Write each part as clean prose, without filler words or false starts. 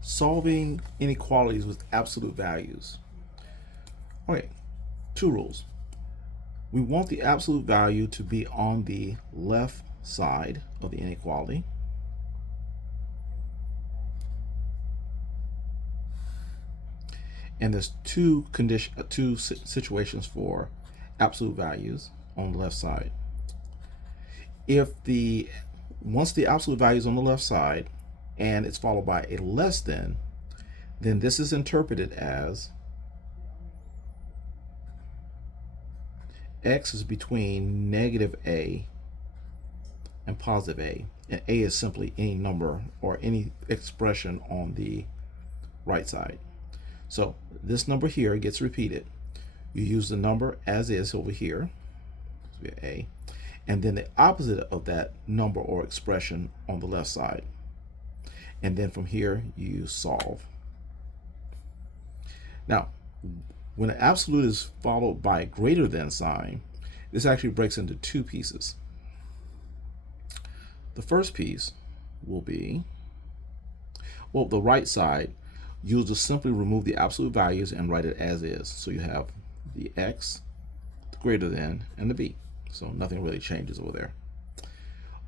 Solving inequalities with absolute values. Okay, two rules. We want the absolute value to be on the left side of the inequality. And there's two situations for absolute values on the left side. Once the absolute value is on the left side and it's followed by a less than, then this is interpreted as x is between negative a and positive a, and a is simply any number or any expression on the right side. So this number here gets repeated. You use the number as is over here, a, and then the opposite of that number or expression on the left side. And then from here, you solve. Now, when an absolute is followed by a greater than sign, this actually breaks into two pieces. The first piece will be, well, the right side, you'll just simply remove the absolute values and write it as is. So you have the x, the greater than, and the b. So nothing really changes over there.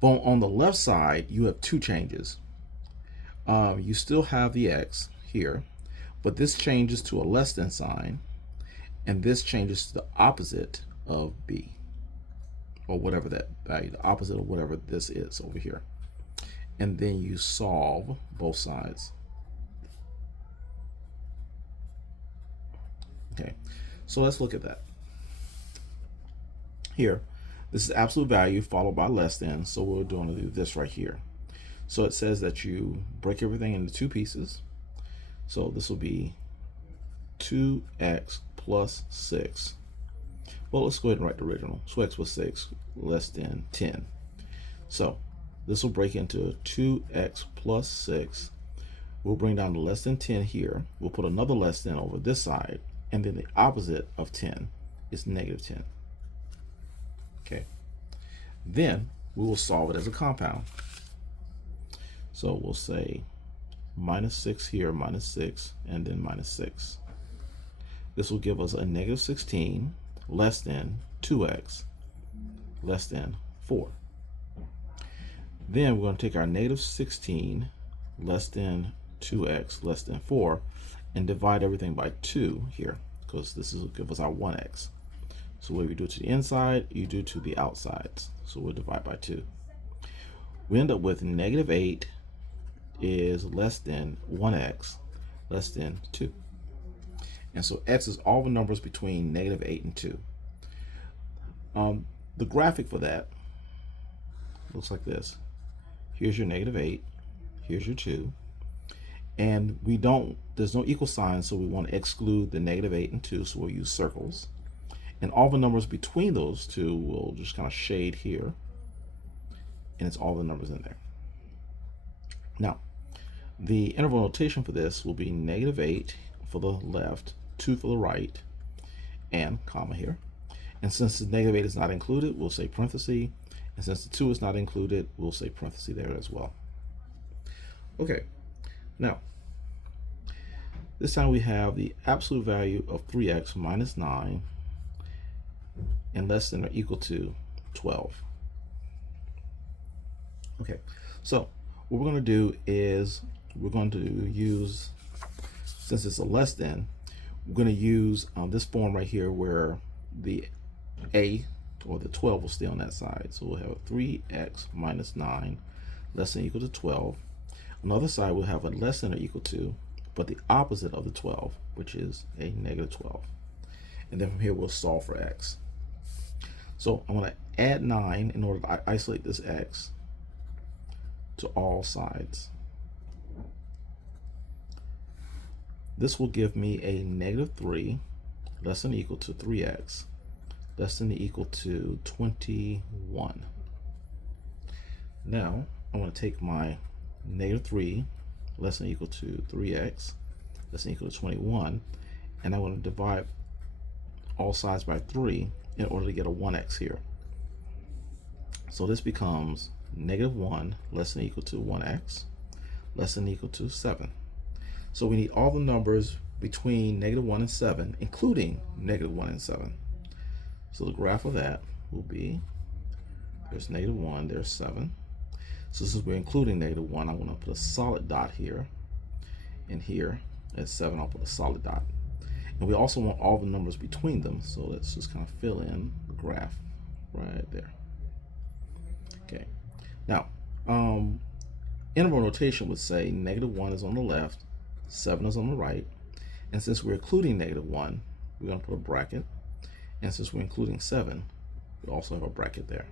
But on the left side, you have two changes. You still have the x here, but this changes to a less than sign, and this changes to the opposite of b, or whatever that value, the opposite of whatever this is over here. And then you solve both sides. Okay, so let's look at that. Here, this is absolute value followed by less than, so we're going to do this right here. So it says that you break everything into two pieces. So this will be 2x plus 6. Well, let's go ahead and write the original. So x plus 6 less than 10. So this will break into 2x plus 6. We'll bring down the less than 10 here. We'll put another less than over this side. And then the opposite of 10 is negative 10. Okay. Then we will solve it as a compound. So we'll say minus 6 here, minus 6, and then minus 6. This will give us a negative 16 less than 2x less than 4. Then we're going to take our negative 16 less than 2x less than 4 and divide everything by 2 here, because this will give us our 1x. So what we do to the inside, you do to the outsides. So we'll divide by 2. We end up with negative 8 is less than 1x less than 2. And so x is all the numbers between negative 8 and 2. The graphic for that looks like this. Here's your negative 8. Here's your 2. And there's no equal sign, so we want to exclude the negative 8 and 2, so we'll use circles. And all the numbers between those two will just kind of shade here. And it's all the numbers in there. Now, the interval notation for this will be negative 8 for the left, 2 for the right, and comma here. And since the negative 8 is not included, we'll say parenthesis. And since the 2 is not included, we'll say parenthesis there as well. Okay, now, this time we have the absolute value of 3x minus 9 and less than or equal to 12. Okay, so what we're going to do is we're going to use, since it's a less than, we're going to use this form right here where the a or the 12 will stay on that side. So we'll have 3x minus 9 less than or equal to 12. On the other side, we'll have a less than or equal to, but the opposite of the 12, which is a negative 12. And then from here, we'll solve for x. So I'm going to add 9 in order to isolate this x to all sides. This will give me a negative 3 less than or equal to 3x less than or equal to 21. Now I want to take my negative 3 less than or equal to 3x less than or equal to 21, and I want to divide all sides by 3 in order to get a 1x here. So this becomes negative 1 less than or equal to 1x less than or equal to 7. So we need all the numbers between -1 and 7, including -1 and 7. So the graph of that will be, there's -1, there's 7. So since we're including -1, I'm going to put a solid dot here. And here at 7, I'll put a solid dot. And we also want all the numbers between them. So let's just kind of fill in the graph right there. Okay. Now, interval notation would say -1 is on the left, 7 is on the right. And since we're including -1, we're going to put a bracket. And since we're including 7, we also have a bracket there.